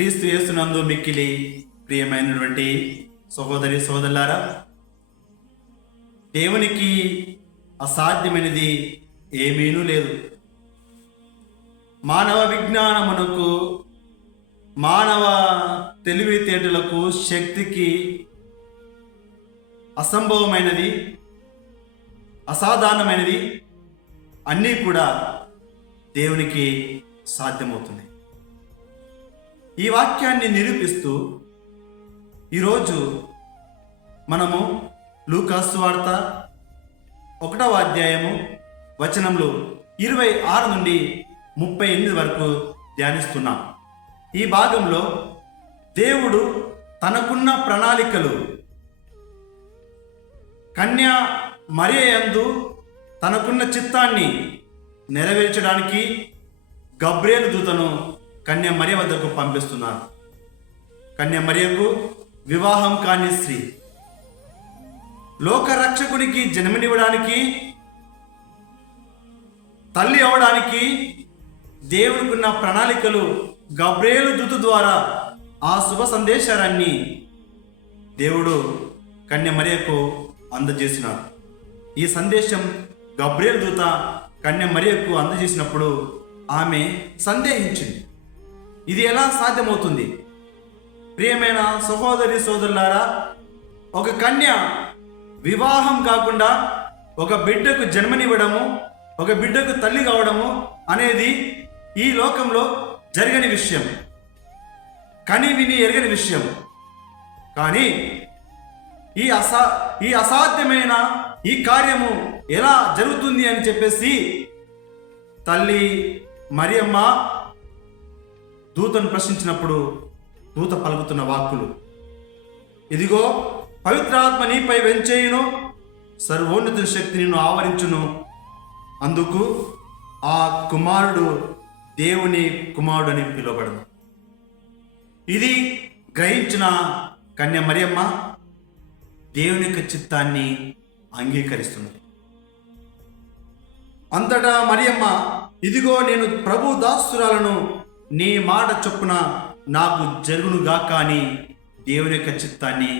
క్రీస్తు యేసునందు మిక్కిలి ప్రియమైనటువంటి సహోదరి సోదరులారా, దేవునికి అసాధ్యమైనది ఏమీనూ లేదు. మానవ విజ్ఞానమునకు, మానవ తెలివితేటలకు, శక్తికి అసంభవమైనది, అసాధారణమైనది అన్నీ కూడా దేవునికి సాధ్యమవుతున్నాయి. ఈ వాక్యాన్ని నిరూపిస్తూ ఈరోజు మనము లూకా సువార్త 1వ అధ్యాయము వచనంలో 26 నుండి 38 వరకు ధ్యానిస్తున్నాం. ఈ భాగంలో దేవుడు తనకున్న ప్రణాళికలు కన్య మరియ యందు తనకున్న చిత్తాన్ని నెరవేర్చడానికి గబ్రియేలు దూతను కన్య మరియ వద్దకు పంపిస్తున్నారు. కన్య మరియకు వివాహం కాని స్త్రీ లోకరక్షకునికి జన్మనివ్వడానికి, తల్లి అవడానికి దేవునికున్న ప్రణాళికలు గబ్రియేలు దూత ద్వారా ఆ శుభ సందేశాన్ని దేవుడు కన్య మరియకు అందజేసినారు. ఈ సందేశం గబ్రియేలు దూత కన్య మరియకు అందజేసినప్పుడు ఆమె సందేహించింది, ఇది ఎలా సాధ్యమవుతుంది? ప్రియమైన సహోదరి సోదరులారా, ఒక కన్య వివాహం కాకుండా ఒక బిడ్డకు జన్మనివ్వడము, ఒక బిడ్డకు తల్లి కావడము అనేది ఈ లోకంలో జరగని విషయం, కని విని ఎరగని విషయం. కానీ ఈ అసాధ్యమైన ఈ కార్యము ఎలా జరుగుతుంది అని చెప్పేసి తల్లి మరియమ్మ దూతను ప్రశ్నించినప్పుడు దూత పలుకుతున్న వాక్కులు, ఇదిగో పవిత్రాత్మ నీపై వెంచేయును, సర్వోన్నత శక్తి నిన్ను ఆవరించును, అందుకు ఆ కుమారుడు దేవుని కుమారుడు అని పిలువబడను. ఇది గ్రహించిన కన్య మరియమ్మ దేవుని యొక్క చిత్తాన్ని అంగీకరిస్తున్నది. అంతటా మరియమ్మ, ఇదిగో నేను ప్రభు దాసురాలను, నీ మాట చొప్పున నాకు జరుగునుగాక అని దేవుని యొక్క చిత్తాన్ని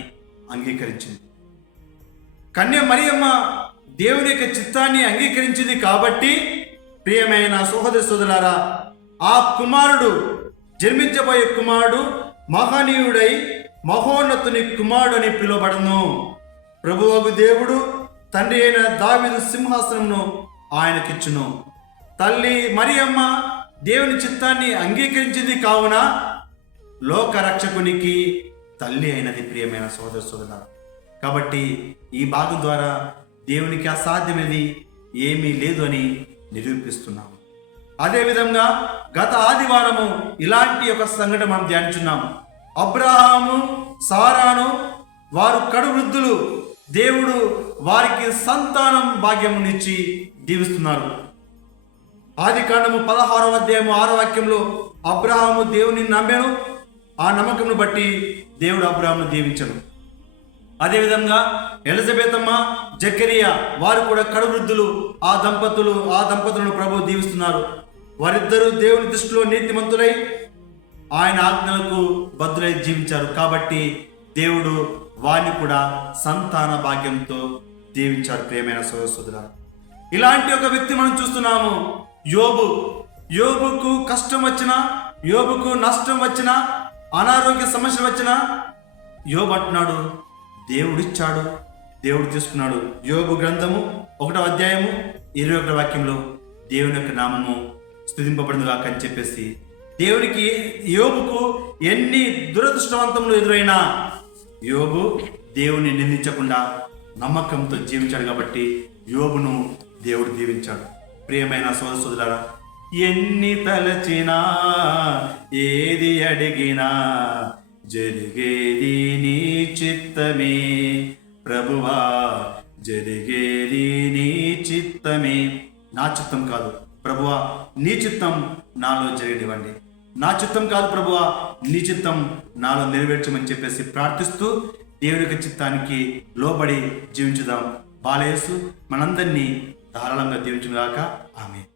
అంగీకరించింది. కన్య మరియమ్మ దేవుని యొక్క చిత్తాన్ని అంగీకరించింది కాబట్టి ప్రియమైన సహోదరి సోదరులారా, ఆ కుమారుడు, జన్మించబోయే కుమారుడు మహనీయుడై మహోన్నతుని కుమారుడు అని పిలువబడను. ప్రభువగు దేవుడు తండ్రి అయిన దావీదు సింహాసనమును ఆయనకిచ్చును. తల్లి మరియమ్మ దేవుని చిత్తాన్ని అంగీకరించింది కావున లోకరక్షకునికి తల్లి అయినది. ప్రియమైన సోదర సోదరులారా, కాబట్టి ఈ భాగం ద్వారా దేవునికి అసాధ్యమైనది ఏమీ లేదు అని నిరూపిస్తున్నాము. అదేవిధంగా గత ఆదివారము ఇలాంటి ఒక సంఘటన మనం ధ్యానించున్నాము. అబ్రహాము, సారాను వారు కడు వృద్ధులు, దేవుడు వారికి సంతానం భాగ్యమునిచ్చి దీవిస్తున్నారు. ఆదికాండము 16వ అధ్యాయము 6వ వాక్యంలో అబ్రహాము దేవుని నమ్మాను, ఆ నమ్మకంను బట్టి దేవుడు అబ్రహామును దీవించను. అదేవిధంగా ఎలిజబెతమ్మ, జకరియా వారు కూడా కడు వృద్ధులు, ఆ దంపతులను ప్రభు దీవిస్తున్నారు. వారిద్దరూ దేవుని దృష్టిలో నీతిమంతులై ఆయన ఆజ్ఞలకు బద్దులై జీవించారు. కాబట్టి దేవుడు వారిని కూడా సంతాన భాగ్యంతో దీవించారు. ప్రియమైన సోదరులారా, ఇలాంటి ఒక వ్యక్తి మనం చూస్తున్నాము. యోబుకు కష్టం వచ్చినా, యోబుకు నష్టం వచ్చినా, అనారోగ్య సమస్యలు వచ్చినా యోబు అంటున్నాడు, దేవుడిచ్చాడు, దేవుడు తీసుకున్నాడు. యోబు గ్రంథము 1వ అధ్యాయము 21వ వాక్యంలో దేవుని యొక్క నామము స్తుతింపబడింది కాక అని చెప్పేసి దేవునికి యోబుకు ఎన్ని దురదృష్టవంతములు ఎదురైనా యోబు దేవుని నిందించకుండా నమ్మకంతో జీవించాడు కాబట్టి యోబును దేవుడు దీవించాడు. ప్రియమైన సోదర సోదరులారా, ఎన్ని తలచినా, ఏది అడిగినా జరిగేది నీ చిత్తమే ప్రభువా, జరిగేది నీ చిత్తమే. నా చిత్తం కాదు ప్రభువా, నీ చిత్తం నాలో జరిగనివ్వండి. నా చిత్తం కాదు ప్రభువా, నీ చిత్తం నాలో నెరవేర్చమని చెప్పేసి ప్రార్థిస్తూ దేవుని యొక్క చిత్తానికి లోబడి జీవించుదాం. బాలయేసు మనందరినీ ధారాళంగా దీవించుగాక. ఆమేన్.